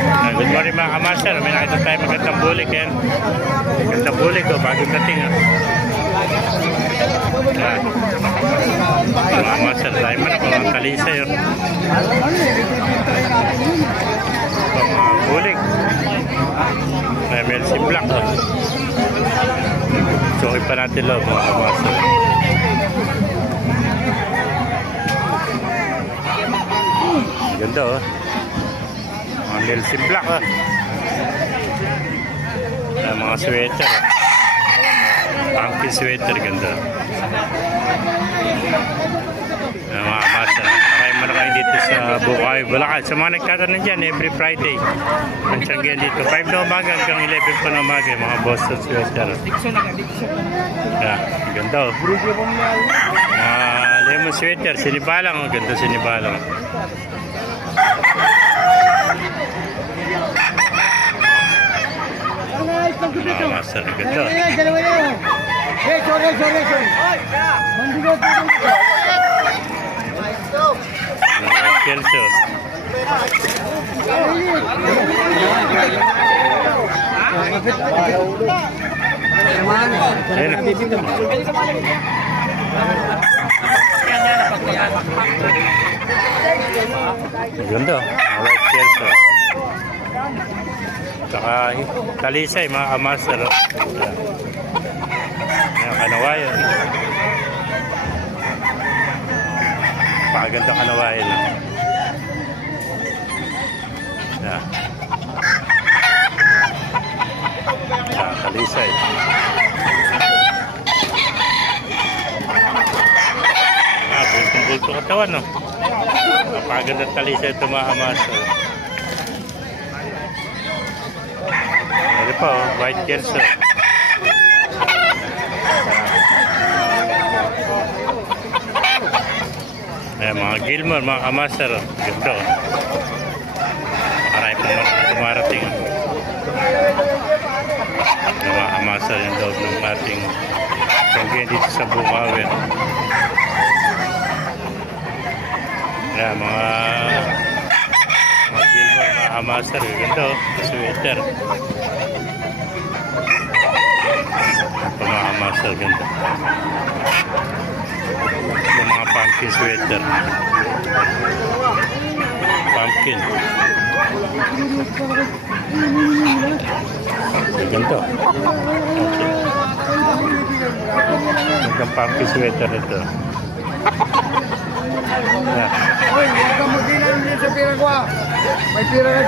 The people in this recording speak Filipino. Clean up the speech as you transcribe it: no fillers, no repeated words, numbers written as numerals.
Good morning mga kamaster. May nakita tayo magandang bulik yan. Magandang bulik o, bagong dating. Mga kamaster tayo manok, mga kalisa yun. Mga bulik. May MLC Black o. Suki pa natin loob mga kamaster. Ganda o. Mga MLC Black o. Mga sweater. Funky sweater, ganda. Mga master. Maraming malaki dito sa Bukawi, Bulacan. Sa mga nagtatanong dyan, every Friday. Ang tiyanggihan dito. 5 na umaga hanggang 11 pa na umaga. Mga Boston sweater. Ganda o. Mga lemon sweater. Sinibalang. Ganda sinibalang. Master, ganda. Kelso. Ganda. White Kelso. Saka talisay mga kamaster. Ayan, kanawayan. Pakaganda kanawayan. Ayan. Ayan, talisay. Bulto katawan, no? Pakaganda talisay ito mga kamaster. Ano pa, oh, White Kelso. Ayan, mga Gilmore, mga kamaster. Ganda, oh. Maraming pang dumarating. Mga kamaster yung loob ng ating tanggihan dito sa Bukawi. Ayan, mga Gilmore, mga kamaster. Ganda, oh. Sweater. Mga kamaster, ganda. Yung mga pumpkin sweater. Pumpkin. Ganda. Magandang pumpkin sweater ito. Oy, huwag kang mag-ilan sa pira ko. May pira ka.